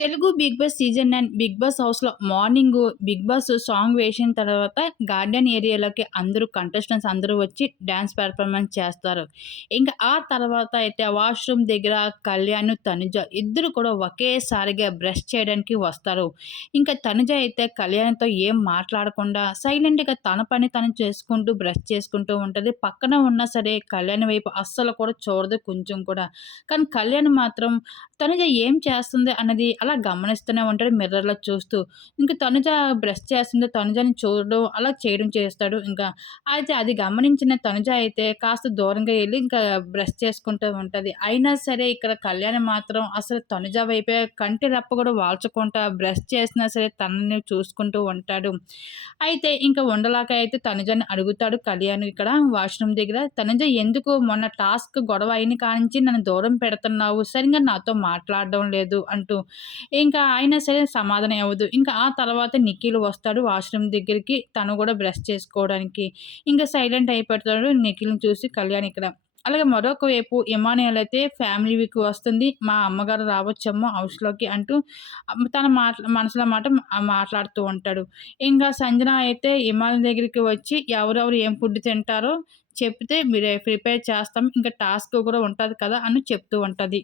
Telugu Bigg Boss season nine Bigg Boss హౌస్‌లో morning Bigg Boss song వేసిన తర్వాత garden ఏరియాలోకి అందరూ కంటెస్టెంట్స్ అందరూ వచ్చి డ్యాన్స్ పెర్ఫార్మెన్స్ చేస్తారు. ఇంకా ఆ తర్వాత అయితే వాష్‌రూమ్ దగ్గర కళ్యాణ్, తనుజ ఇద్దరు కూడా ఒకేసారిగా బ్రష్ చేయడానికి వస్తారు. ఇంకా తనుజ అయితే కళ్యాణ్‌తో ఏం మాట్లాడకుండా సైలెంట్‌గా తన పని తను చేసుకుంటూ బ్రష్ చేసుకుంటూ ఉంటుంది పక్కన ఉన్నా సరే కళ్యాణ్ వైపు అస్సలు కూడా చూడదు కొంచెం కూడా. కానీ కళ్యాణ్ మాత్రం తనుజ ఏం చేస్తుంది అన్నది అలా గమనిస్తూనే ఉంటాడు మిర్రర్‌లో చూస్తూ. ఇంకా తనుజ బ్రష్ చేస్తుందో తనుజని చూడడం అలా చేయడం చేస్తాడు. ఇంకా అయితే అది గమనించిన తనుజ అయితే కాస్త దూరంగా వెళ్ళి ఇంకా బ్రష్ చేసుకుంటూ ఉంటుంది అయినా సరే ఇక్కడ కళ్యాణి మాత్రం అసలు తనుజ వైపే కంటి రప్ప కూడా వాల్చకుండా బ్రష్ చేసినా సరే తనని చూసుకుంటూ ఉంటాడు. అయితే ఇంకా ఉండలాక అయితే తనుజని అడుగుతాడు కళ్యాణ్ ఇక్కడ వాష్‌రూమ్ దగ్గర. తనుజ ఎందుకు మొన్న టాస్క్ గొడవ అయిన కానించి నన్ను దూరం పెడుతున్నావు. సరిగ్గా నాతో మాట్లాడడం లేదు అంటూ. ఇంకా అయినా సరే సమాధానం అవ్వదు ఇంకా ఆ తర్వాత నిఖిల్ వస్తాడు వాష్‌రూమ్ దగ్గరికి. తను కూడా బ్రష్ చేసుకోవడానికి. ఇంకా సైలెంట్ అయిపోతాడు నిఖిల్‌ని చూసి కళ్యాణ్ ఇక్కడ. అలాగే మరొక వైపు ఇమానియల్ అయితే ఫ్యామిలీ వీక్ వస్తుంది. మా అమ్మగారు రావచ్చమ్మో హౌస్‌లోకి అంటూ తన మాట మనసులో మాట మాట్లాడుతూ ఉంటాడు. ఇంకా సంజన అయితే ఇమానియల్ దగ్గరికి వచ్చి ఎవరెవరు ఏం ఫుడ్ తింటారో చెప్తే మీరు ప్రిపేర్ చేస్తాం. ఇంకా టాస్క్ కూడా ఉంటుంది కదా! అని చెప్తూ ఉంటుంది